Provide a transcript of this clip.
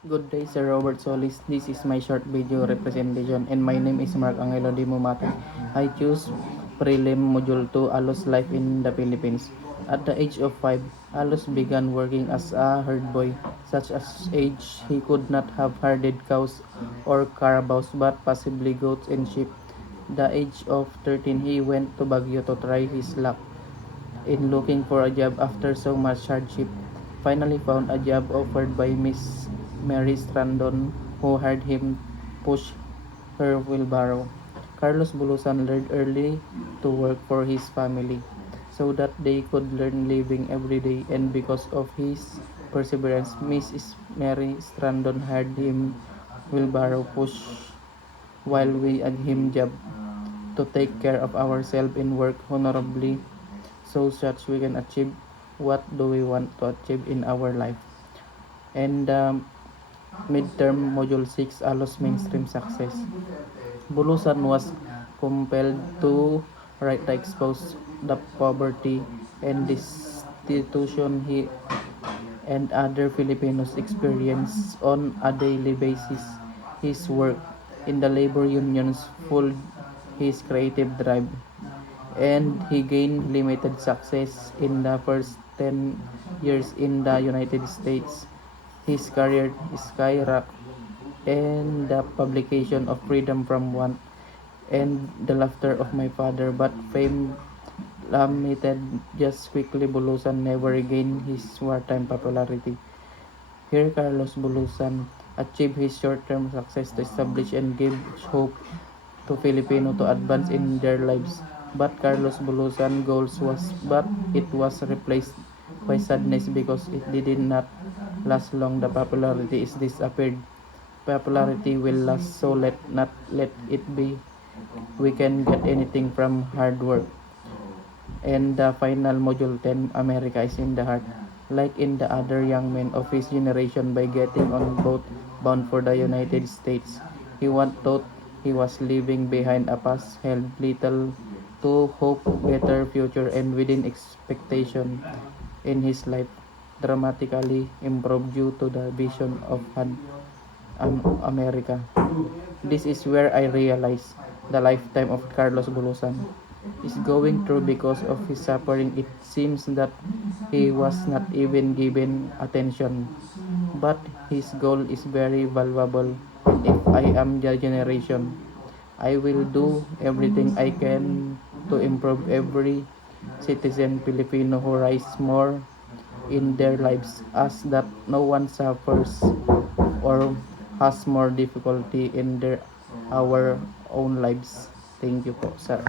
Good day, Sir Robert Solis. This is my short video representation and my name is Mark Angelo Di Mumata. I choose Prelim Module 2 Alos Life in the Philippines. At the age of 5, Alos began working as a herd boy. Such as age, he could not have herded cows or carabaos but possibly goats and sheep. The age of 13, he went to Baguio to try his luck in looking for a job after so much hardship. Finally found a job offered by Miss Mary Strandon, who had him push her wheelbarrow. Carlos Bulusan learned early to work for his family so that they could learn living every day, and because of his perseverance, Miss Mary Strandon had him wheelbarrow push while we had him job to take care of ourselves and work honorably so such we can achieve what do we want to achieve in our life. And midterm module 6 Alos mainstream success. Bulusan was compelled to write to expose the poverty and destitution he and other Filipinos experience on a daily basis. His work in the labor unions fueled his creative drive, and he gained limited success in the first 10 years in the United States. His career skyrocketed, and the publication of Freedom from Want and The Laughter of My Father, but fame plummeted just quickly. Bulusan never regained his wartime popularity. Here, Carlos Bulusan achieved his short-term success to establish and give hope to Filipino to advance in their lives. But Carlos Bulusan goals was but it was replaced by sadness because it did not last long. The popularity is disappeared. Popularity will last, so let it be. We can get anything from hard work. And the final module 10, America is in the heart. Like in the other young men of his generation, by getting on boat bound for the United States, he once thought he was leaving behind a past held little to hope better future, and within expectation in his life dramatically improved due to the vision of America. This is where I realized the lifetime of Carlos Bulusan is going through because of his suffering. It seems that he was not even given attention, but his goal is very valuable. And if I am the generation, I will do everything I can to improve every citizen Filipino who rise more in their lives, as that no one suffers or has more difficulty in their our own lives. Thank you po, sir.